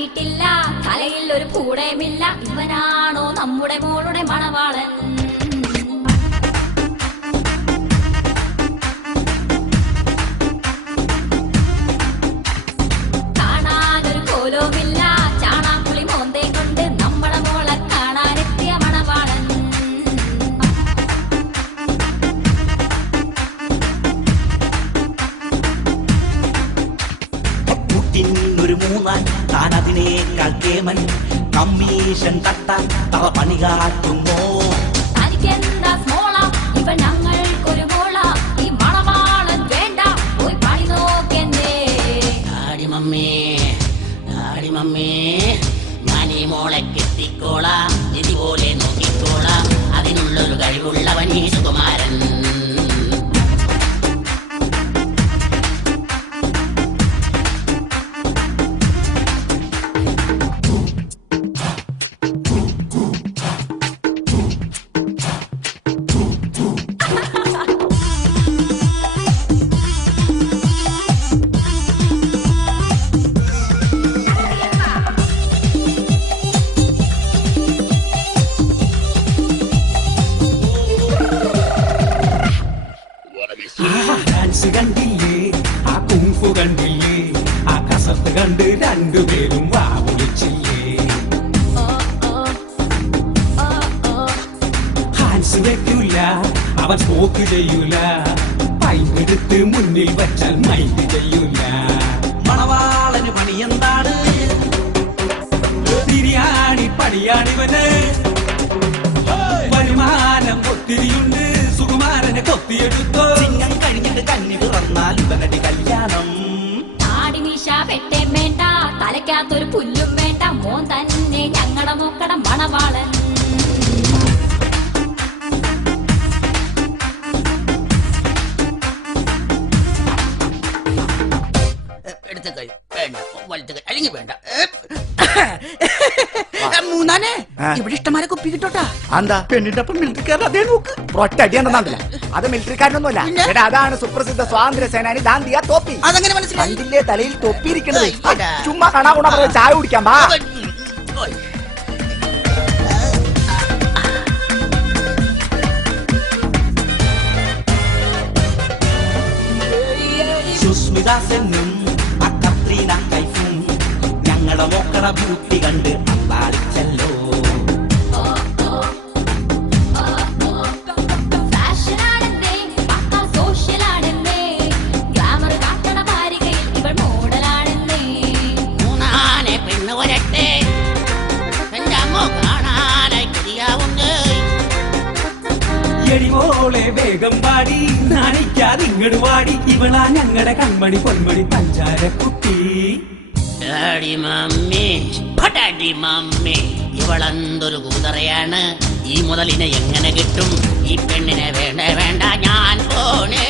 കെട്ടിയിട്ടില്ല, തലയിൽ ഒരു കൂടയുമില്ല. ഇവനാണോ നമ്മുടെ മോളുടെ മണവാളൻ? കാണാനൊരു കോലവുമില്ല, ചാണാപ്പുളി മോന്തേ കൊണ്ട് നമ്മുടെ മോളെ കാണാനെത്തിയ മണവാളൻ. ഒരു മൂന്നാൻ താൻ അതിനേക്കാൾ കേമൻ, കമ്മീഷൻ തട്ടാൻ തറ പണി കാട്ടുമോ? തനിക്കെന്താ സ്മോള, ഇവൻ ഞങ്ങൾക്കൊരു മോള. ഈ മണവാളൻ വേണ്ട, പോയി പണി നോക്കെന്നേ. ആടി മമ്മേ ഞാൻ ഈ മോളെ കെട്ടിക്കോളാം, ഇതുപോലെ നോക്കിക്കോളാം. അതിനുള്ളൊരു കഴിവുള്ളവൻ ഈ സുകുമാരൻ. കണ്ടില്ലേ, ആ കുങ്ഫു കണ്ടില്ലേ, ആ കസത്ത് കണ്ട് രണ്ടുപേരും വാ വിളിച്ചില്ലേ. ഹാൻസ് വെക്കൂല, അവൻ സ്മോക്ക് ചെയ്യൂല, പൈപ്പെടുത്ത് മുന്നിൽ വച്ചാൽ മൈൻഡ് ചെയ്യൂല. മണവാളന് പണി എന്താണ്? ബിരിയാണി പണിയാണിവന്, വരുമാനം ഒത്തിരിയുണ്ട്, സുകുമാരനെ കൊത്തിയെടുത്തോ. ചിങ്ങം കഴിഞ്ഞിട്ട് കന്നി തുറന്നാൽ ഇവനടി കല്യാണം. താടിമീശ വെട്ടേം വേണ്ട, തലയ്ക്കകത്തൊരു പുല്ലും വേണ്ട, മോൻ തന്നെ ഞങ്ങളുടെ മോക്കട മണവാളൻ. എടുത്ത് വേണ്ട, വലുത് അല്ലെങ്കിൽ വേണ്ട. മൂന്നാനെ ഇവിടെ ഇഷ്ടമാരെ കുപ്പി കിട്ടോട്ടാ. എന്താ പെണ്ണിന്റെ അപ്പം മിലിറ്ററിക്കാരൻ അതേ നോക്ക് ഒറ്റ അടിയാണെന്നല്ല. അത് മിലിറ്ററിക്കാരനൊന്നുമല്ല, അതാണ് സുപ്രസിദ്ധ സ്വാതന്ത്ര്യ സേനാനി ദാന്തിയ തോപ്പി. അതങ്ങനെ മനസ്സിലായി? കണ്ടില്ലേ തലയിൽ തൊപ്പിയിരിക്കണത്? ചുമ്മാ കാണാ ഗുണ ചായ കുടിക്കാൻ വാ. സുസ്മിത സെന്നും കത്രീന കൈഫും ഞങ്ങളെ മോക്കട ബ്യൂട്ടി കണ്ട് അമ്പാളിച്ചല്ലോ. ഫാഷനാണെന്നേ, പക്കാ സോഷ്യലാണെന്നേ, ഗ്ലാമർ കാട്ടണ ഭാരികയിൽ ഇവൾ മോഡലാണെന്നേ. മൂന്നാനെ പെണ്ണ് വരട്ടെ, എന്റെ അമ്മ കാണാനായി കൊതിയാവുന്നേ. എടിമോളെ വേഗം പാടി, നാണിക്കാതിങ്ങട് വാടി, ഇവളാ ഞങ്ങളുടെ കൺമണി പൊന്മണി പഞ്ചാര കുട്ടി. ഡാഡി മമ്മി, ഡാഡി മമ്മി, ഇവളെന്തൊരു കൂതറയാണ്. ഈ മുതലിനെ എങ്ങനെ കിട്ടും? ഈ പെണ്ണിനെ വേണ്ട വേണ്ട, ഞാൻ പോണേ.